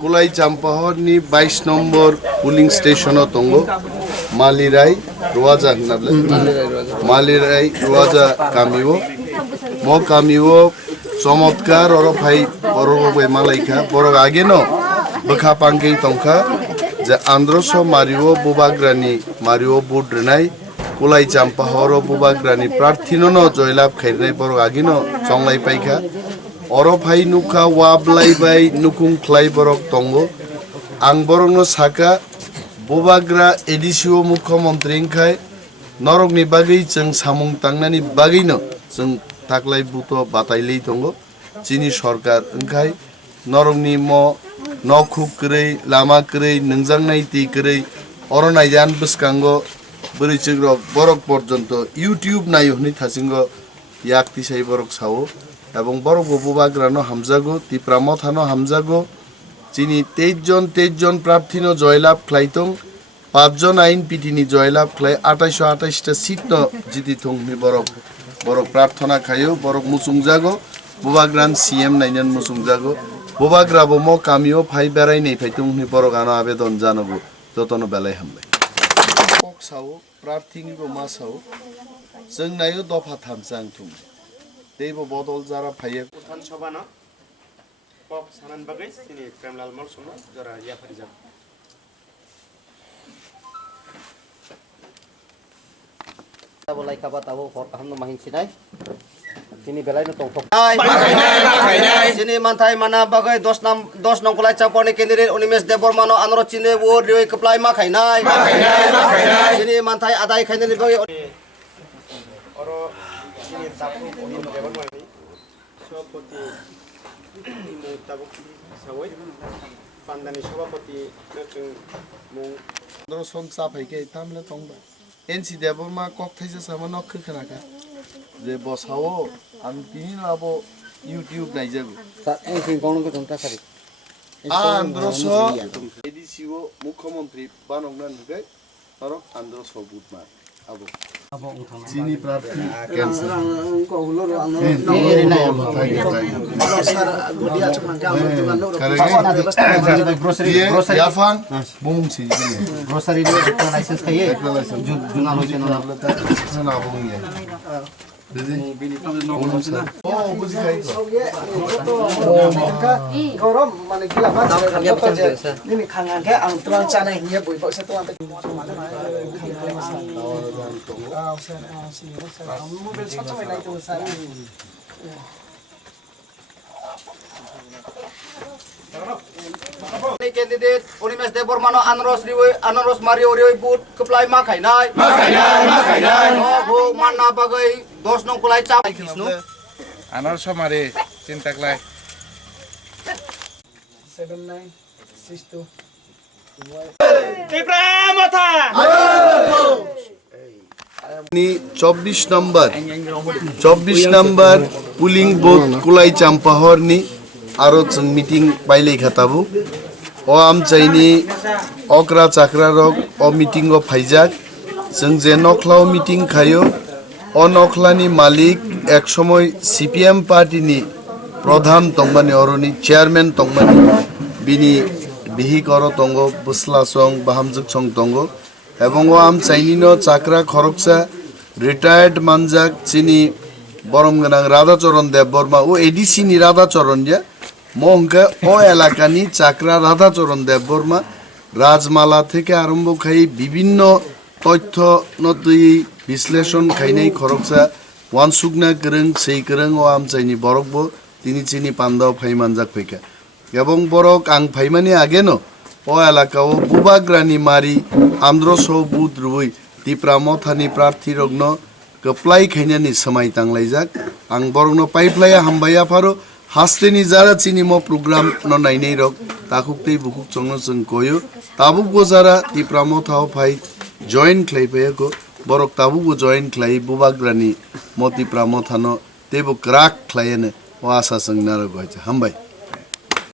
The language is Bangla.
কুলাই চাম্পাহরনি 22 নম্বর পুলিং স্টেশনও তঙ্গ মালিরাই রোয়াজা মালিরাই রোয়াজা কামিও ম কামিও চমৎকার অর ভাই বড় মালাইখা বড় আগে ন বখা পাঙ্কেই তংখা যে আন্দ্রস মারিও বুবাগ্রানি মারিও বুড্রেনাই কুলাই চাম্পাহর বুবাগ্রানি প্রার্থীন জয়লাভ খাইনাই বড় আগে ন চংলাই পাইখা অর ভাই নুখা ওয়াবলাইবাই নুকুং খ্লাই বরক তঙ্গ আং বরং সাকা বুবাগ্রা এডিসিও মুখ্যমন্ত্রী খাই নরকनि बागै जों सामुं तांनानि बागैनो जों थाख्लाय बुतो बातायलै दङ चिनि सरकार ओंखाय नरकनि म नखुक्रै लामा क्रै नोंजांनाय ति क्रै अरनायजान बसकांगो बोरै चिग्रक बरक पर्यन्त इउट्यूब नायहनि थासिंगो याक्ति साइ बरक सावो এবং বড় বুবাগ্রানো হামজাগো তিপ্রামথানো হামজাগো চিনি 23 জন প্রার্থীনো জয়লাভ খাইতং 5 জন আইন পিটিনি জয়লাভ খাই 2828টা সিট জিতি থংনি বড় প্রার্থনা খায়ো বড় মুসুংজাগো বুবাগ্রান সিএম নাইনান মুসুংজাগো বুবাগ্রাবো ম কামিও ফাই বেরাই nei ফাইতংনি বড় গানো আবেদন জানাগো যতনো বেলাই হামবাই কক সাও প্রার্থীনিবো মাসাও जों नायो दफा थामसां थुम देबो बदल जारा फायो उठान सभा न पक सानान बागै सिनि प्रेमलाल मलसुम जरा याफारि जा बोलाय खाबा ताबो हर काहमनो माहिंसिनाय सिनि बेलायनो तंथक माखायनाय सिनि मानथाय माना बागै 10 नंगलाय चापनि केन्डिडेट अनिमेश देबबर्मानो आनर चिने वो रिय कप्लाय माखायनाय सिनि मानथाय आदाय खायनानि बागै अरो सिनि तापु देबबर्मानि सभापति मुताबक सावै पान्दानि सभापति नों मुं दरसन चाफायके तामले तंबा एनसि देबबर्मा कक्थाइसे सामन खखनाका जे बसावो आं तिनि लाबो यूट्यूब नायजागो सा एनसि गणको जंता सारि आंद्रस एडिसिओ मुख्यमंत्री बानंगना नुगाय नरक आंद्रस बुधमार आबो चिनी प्रार्थी cancer grocery याफान Bunsi grocery licence खायो जुना होइछ न ना बुंगे गरम माने गिलाबा नि खांगाके आं तुलां चानाय हिया बयबो से तुलां मबाइल सचमै लाइतो सारा कैंडिडेट अनिमेश देबबर्मानो आनरस मारियो रिय बुट कप्लाय माखायनाय हो मानना बागै 10 नंगलाय चाप किसनु आनरस मारि चिन्ताक्लाय 7962 तिप्रामथा नि 24 नंबर पुलिंग बुथ कुलाई चाम्पाहरनि आरो जों मिटिं बाइलै खाताबु ओ आम चाइनि अक्रा चाक्रा रक ओ मिटिं ओ फाइजाक जों जे नखलाव मिटिं खायो ओ नखलानि मालिक एक समय सीपीएम पार्टीनि प्रधान तंगमानि अरनि चेयरमैन तंगमानि बिनि बिहि कर तंगो बुसला सं बाहामजुक सं तंगो एवं ओ आम चाइनिनो चाक्रा खरकसा रिटायर्ड मानजाक चिनि बरमगनां राधाचरण देबबर्मा ओ एडिसि नि राधाचरण जे मोहंका ओ एलाकानि चाक्रा राधाचरण देबबर्मा राजमाला থেকে আরম্ভ খাই বিভিন্ন তথ্য নতুই বিশ্লেষণ খাইনাই খরকসা ওয়ানসুগনা গরং সেই গরং ও আমচাইনি বরকবো তিনি চিনি পান্দাও ফাইমানজাক ফেকা এবং বরক আং ফাইমানি আগেনো ও এলাকাও বুবাগ্রানি মারি आंद्रसो बुध रुई तिप्रामथानि प्रार्थी रग्न कप्लाय खायनानि समाय तांलायजाक आं बरंनो पाइपलाया हामबाया फारो हास्तेनि जारा चिनि म प्रोग्राम न नायनै रक ताखुक्तै बुकुक चंनो जों गयो ताबुक गोजारा तिप्रामथाव फाइ जॉइन ख्लाइबायको बरक ताबुक जॉइन ख्लाइ बुबाग्रानि म तिप्रामथानो तेबो क्राक ख्लायने ओ आशा जों नारो गयचा हामबाय।